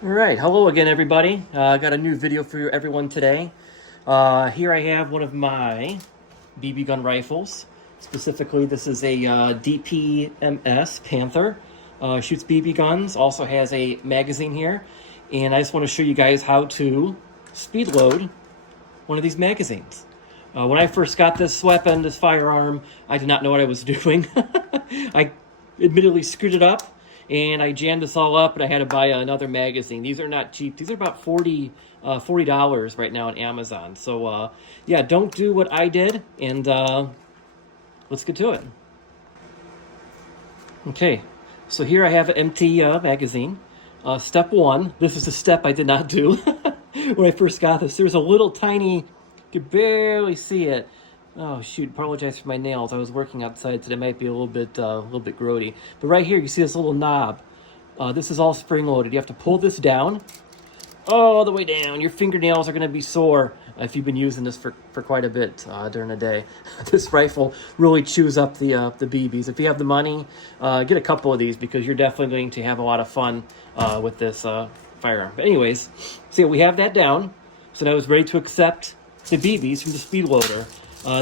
All right, hello again, everybody. I got a new video for everyone today. Here I have one of my BB gun rifles. Specifically, this is a DPMS Panther. Shoots BB guns, also has a magazine here. And I just want to show you guys how to speed load one of these magazines. When I first got this weapon, this firearm, I did not know what I was doing. I admittedly screwed it up and I jammed this all up, and I had to buy another magazine. These are not cheap. These are about $40 right now on Amazon. So yeah, don't do what I did, and let's get to it. Okay, so here I have an empty magazine. Step one, this is the step I did not do when I first got this. There's a little tiny, you could barely see it. Oh shoot! Apologize for my nails. I was working outside today. Might be a little bit grody. But right here, you see this little knob. This is all spring loaded. You have to pull this down, all the way down. Your fingernails are going to be sore if you've been using this for quite a bit during the day. This rifle really chews up the BBs. If you have the money, get a couple of these because you're definitely going to have a lot of fun with this firearm. But anyways, see, we have that down. So now it's ready to accept the BBs from the Speedloader.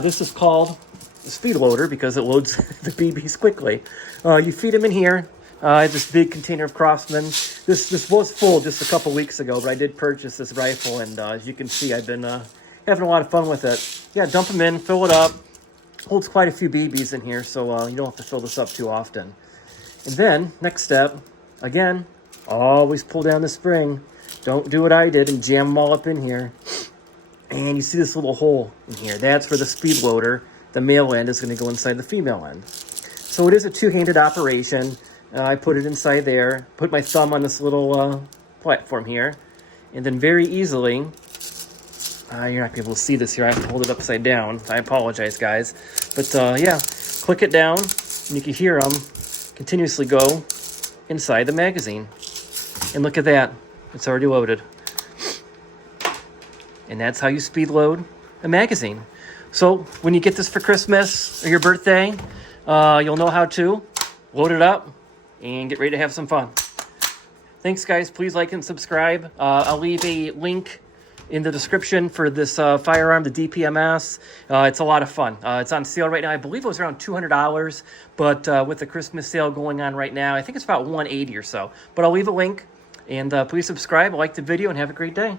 This is called the Speedloader because it loads the BBs quickly. You feed them in here. I have this big container of Craftsman. This was full just a couple weeks ago, but I did purchase this rifle, and as you can see, I've been having a lot of fun with it. Yeah, dump them in, fill it up. Holds quite a few BBs in here, so you don't have to fill this up too often. And then, next step, again, always pull down the spring. Don't do what I did and jam them all up in here. And you see this little hole in here. That's where the speed loader, the male end, is going to go inside the female end. So it is a two-handed operation. I put it inside there, put my thumb on this little platform here, and then very easily, you're not going to be able to see this here. I have to hold it upside down. I apologize, guys. But yeah, click it down, and you can hear them continuously go inside the magazine. And look at that. It's already loaded. And that's how you speed load a magazine. So when you get this for Christmas or your birthday, you'll know how to load it up and get ready to have some fun. Thanks, guys. Please like and subscribe. I'll leave a link in the description for this firearm, the DPMS. It's a lot of fun. It's on sale right now. I believe it was around $200, but with the Christmas sale going on right now, I think it's about $180 or so. But I'll leave a link, and please subscribe, like the video, and have a great day.